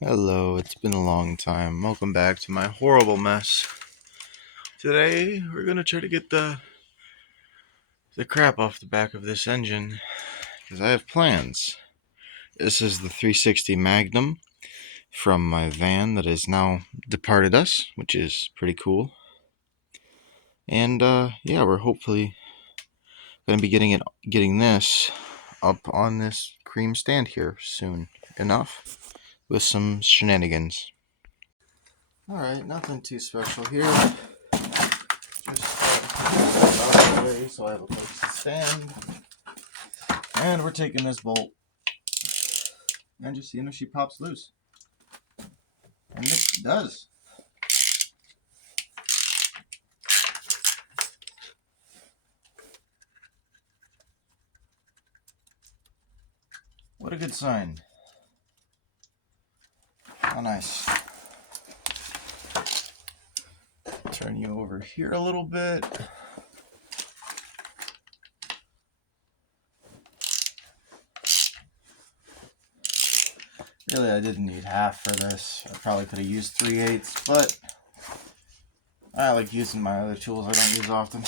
Hello, it's been a long time. Welcome back to my horrible mess. Today, we're gonna try to get the crap off the back of this engine, because I have plans. This is the 360 Magnum from my van that has now departed us, which is pretty cool. And yeah, we're hopefully gonna be getting this up on this cream stand here soon enough with some shenanigans. Alright, nothing too special here. Just out of the way so I have a place to stand. And we're taking this bolt and just seeing if she pops loose. And it does. What a good sign. How nice. Turn you over here a little bit. Really, I didn't need half for this. I probably could have used 3/8, but I like using my other tools I don't use often.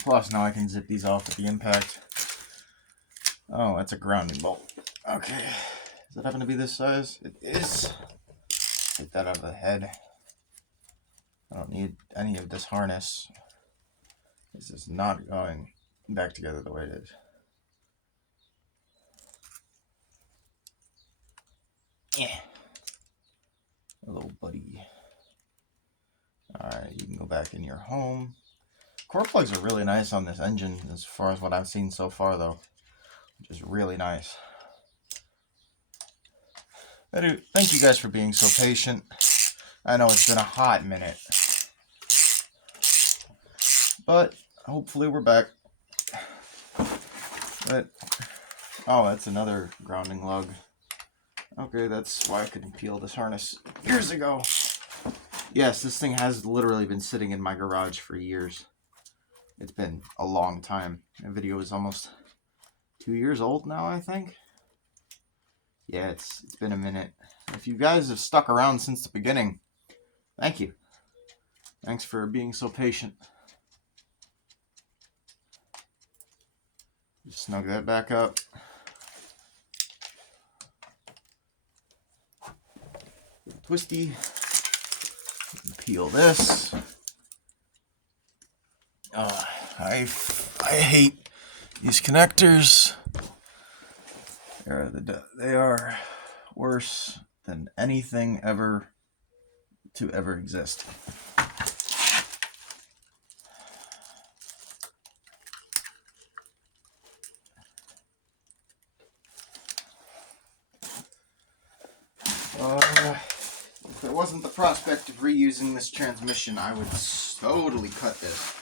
Plus, now I can zip these off at the impact. Oh, that's a grounding bolt. Okay. Does it happen to be this size? It is. Take that out of the head. I don't need any of this harness. This is not going back together the way it is. Yeah. Hello, buddy. Alright, you can go back in your home. Core plugs are really nice on this engine as far as what I've seen so far, though. Which is really nice. Thank you guys for being so patient. I know it's been a hot minute. But hopefully we're back. But oh, that's another grounding lug. Okay, that's why I couldn't peel this harness years ago. Yes, this thing has literally been sitting in my garage for years. It's been a long time. The video is almost 2 years old now, I think. Yeah, it's been a minute. If you guys have stuck around since the beginning, thank you. Thanks for being so patient. Just snug that back up. Twisty. Peel this. I hate these connectors. They are worse than anything ever to ever exist. If there wasn't the prospect of reusing this transmission, I would totally cut this.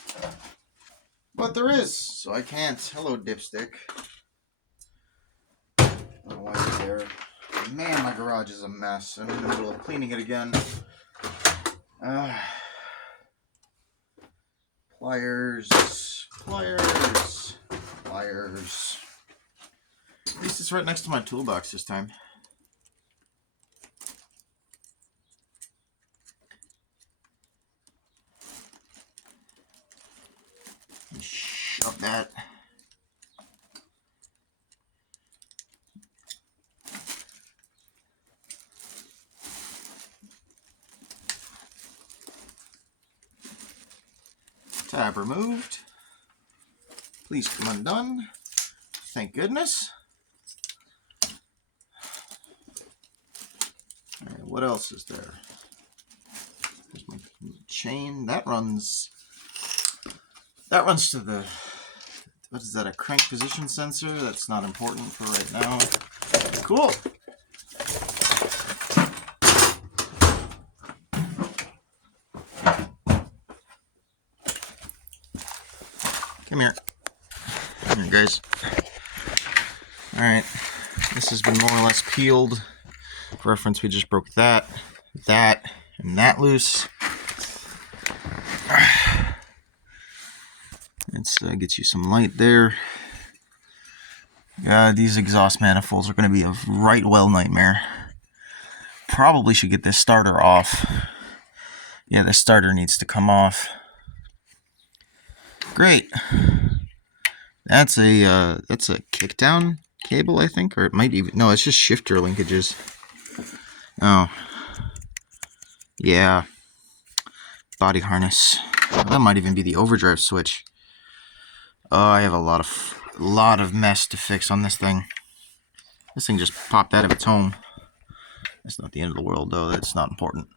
But there is, so I can't. Hello, dipstick. I don't know why he's there. Man, my garage is a mess. I'm in the middle of cleaning it again. Pliers. At least it's right next to my toolbox this time. Shove that. Tab removed. Please come undone. Thank goodness. Alright, what else is there? There's my chain. That runs to the, what is that, a crank position sensor? That's not important for right now. Cool. Come here. Come here, guys. Alright. This has been more or less peeled. For reference, we just broke that, and that loose. Let's get you some light there. These exhaust manifolds are going to be a right well nightmare. Probably should get this starter off. Yeah, the starter needs to come off. Great. That's a kickdown cable, I think, or it might even, no, it's just shifter linkages. Oh, yeah, body harness. That might even be the overdrive switch. Oh, I have a lot of mess to fix on this thing. This thing just popped out of its home. That's not the end of the world, though. That's not important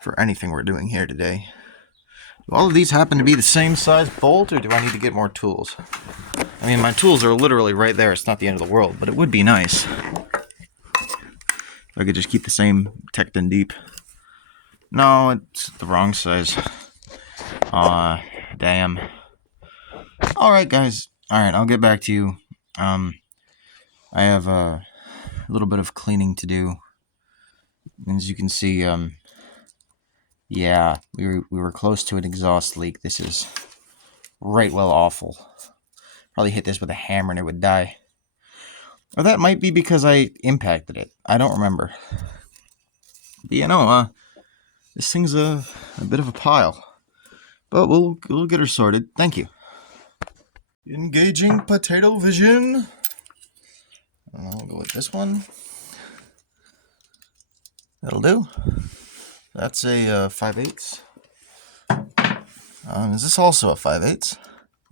for anything we're doing here today. Do all of these happen to be the same size bolt, or do I need to get more tools? I mean, my tools are literally right there. It's not the end of the world, but it would be nice if I could just keep the same Tecton Deep. No, it's the wrong size. Aw, damn. Alright, guys. Alright, I'll get back to you. I have a little bit of cleaning to do. As you can see, yeah, we were close to an exhaust leak. This is right well awful. Probably hit this with a hammer and it would die. Or that might be because I impacted it. I don't remember. But you know, this thing's a bit of a pile. But we'll get her sorted. Thank you. Engaging potato vision. I'll go with this one. That'll do. That's a 5/8. Is this also a 5/8?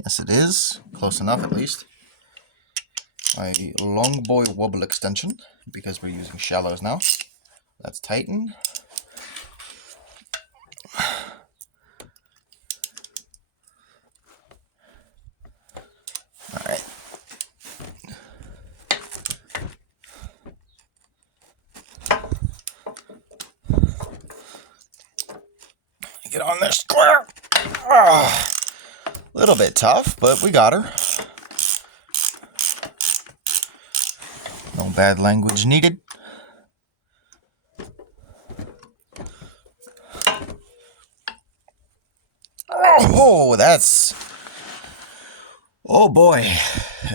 Yes, it is. Close enough, at least. My long boy wobble extension, because we're using shallows now. That's Titan. Alright. Get on this square. A little bit tough, but we got her. No bad language needed. Oh, that's... Oh boy,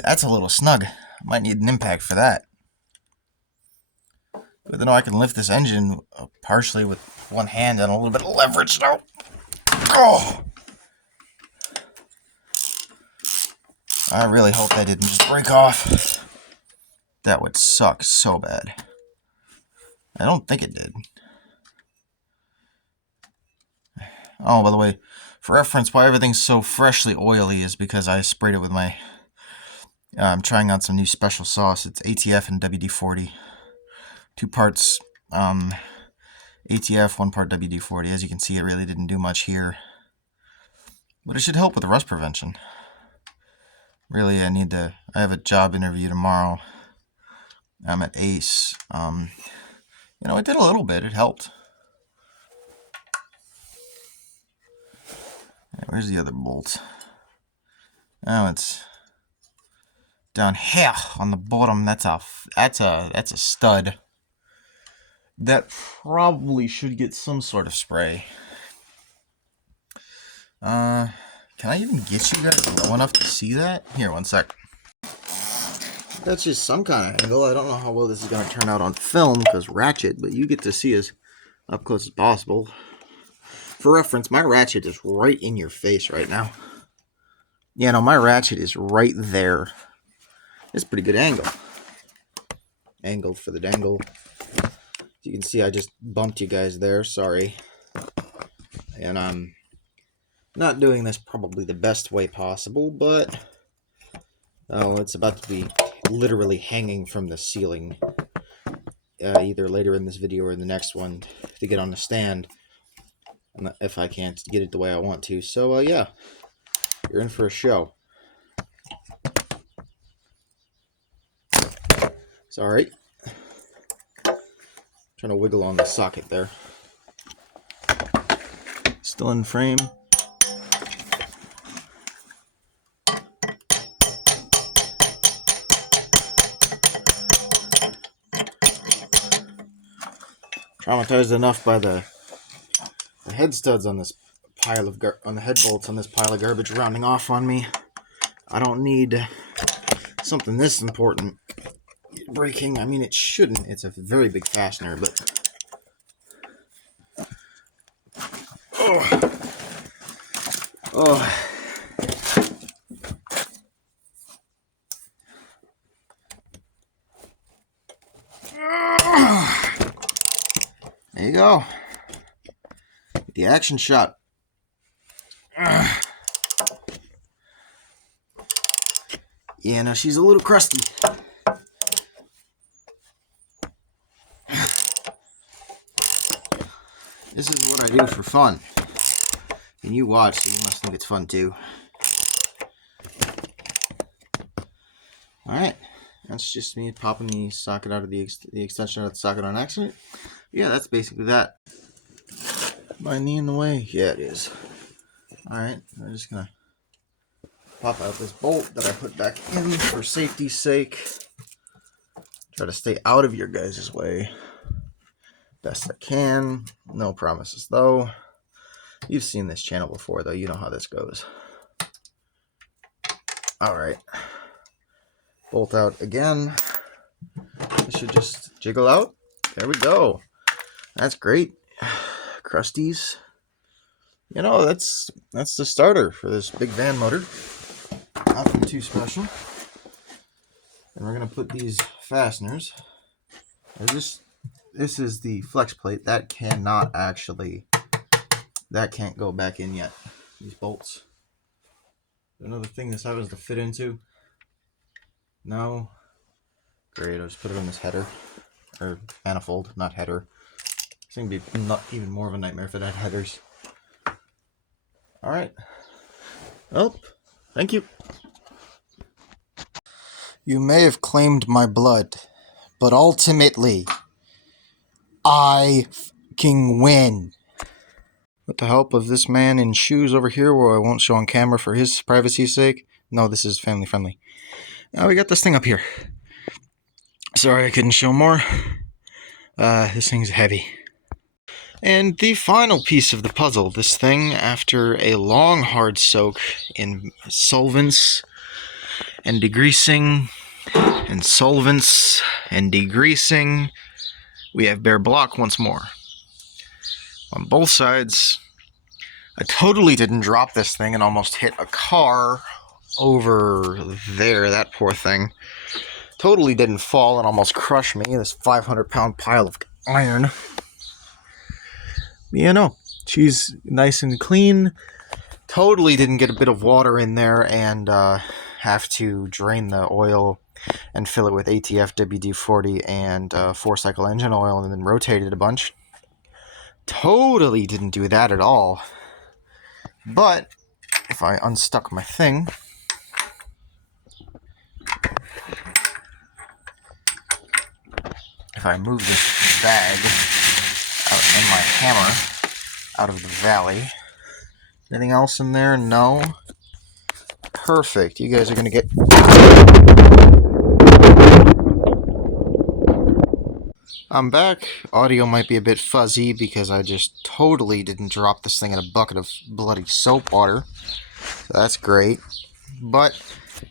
that's a little snug. Might need an impact for that. Even though I can lift this engine partially with one hand and a little bit of leverage now. Oh! I really hope that didn't just break off. That would suck so bad. I don't think it did. Oh, by the way, for reference, why everything's so freshly oily is because I sprayed it with my... I'm trying out some new special sauce. It's ATF and WD-40. 2 parts ATF, 1 part WD-40. As you can see, it really didn't do much here. But it should help with the rust prevention. Really, I have a job interview tomorrow. I'm at Ace. You know, it did a little bit. It helped. Where's the other bolt? Oh, it's down here on the bottom. That's a stud. That probably should get some sort of spray. Can I even get you guys low enough to see that? Here, one sec. That's just some kind of angle. I don't know how well this is going to turn out on film because ratchet, but you get to see as up close as possible. For reference, my ratchet is right in your face right now. Yeah, no, my ratchet is right there. It's a pretty good angle. Angled for the dangle. You can see I just bumped you guys there. Sorry. And I'm not doing this probably the best way possible, but it's about to be literally hanging from the ceiling. Either later in this video or in the next one to get on the stand. If I can't get it the way I want to. So, yeah. You're in for a show. It's alright. Trying to wiggle on the socket there. Still in frame. Traumatized enough by the head studs on this pile of on the head bolts on this pile of garbage rounding off on me. I don't need something this important breaking. I mean, it shouldn't. It's a very big fastener, but oh. There you go. The action shot. Yeah, no, she's a little crusty. This is what I do for fun. And you watch, so you must think it's fun too. Alright. That's just me popping the socket out of the extension out of the socket on accident. Yeah, that's basically that. My knee in the way? Yeah, it is. Alright, I'm just gonna pop out this bolt that I put back in for safety's sake. Try to stay out of your guys' way best I can. No promises though. You've seen this channel before though, you know how this goes. Alright. Bolt out again. It should just jiggle out. There we go. That's great. Crusties. You know, that's the starter for this big van motor. Nothing too special. And we're gonna put these fasteners. This is the flex plate. That can't go back in yet. These bolts. Another thing this happens to fit into. No. Great, I'll just put it on this header. Or manifold, not header. This thing would be not even more of a nightmare if it had headers. Alright. Well, thank you. You may have claimed my blood, but ultimately, I fucking win. With the help of this man in shoes over here, where I won't show on camera for his privacy's sake. No, this is family friendly. Now we got this thing up here. Sorry I couldn't show more. This thing's heavy. And the final piece of the puzzle, this thing, after a long hard soak in solvents and degreasing, and solvents and degreasing, we have bare block once more. On both sides, I totally didn't drop this thing and almost hit a car over there, that poor thing. Totally didn't fall and almost crush me, this 500-pound pile of iron. You know, she's nice and clean. Totally didn't get a bit of water in there and have to drain the oil and fill it with ATF WD-40 and 4-cycle engine oil and then rotate it a bunch. Totally didn't do that at all. But if I unstuck my thing, if I move this bag out and my hammer out of the valley, anything else in there? No. Perfect. You guys are gonna get. I'm back. Audio might be a bit fuzzy because I just totally didn't drop this thing in a bucket of bloody soap water. So that's great. But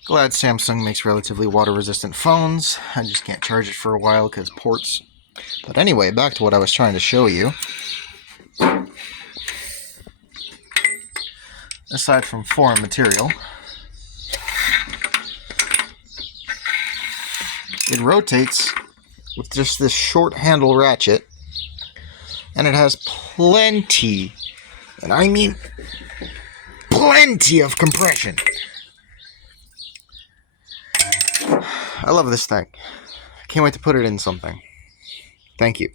glad Samsung makes relatively water-resistant phones. I just can't charge it for a while because ports. But anyway, back to what I was trying to show you. Aside from foreign material, it rotates with just this short handle ratchet, and it has plenty, and I mean plenty of compression. I love this thing. I can't wait to put it in something. Thank you.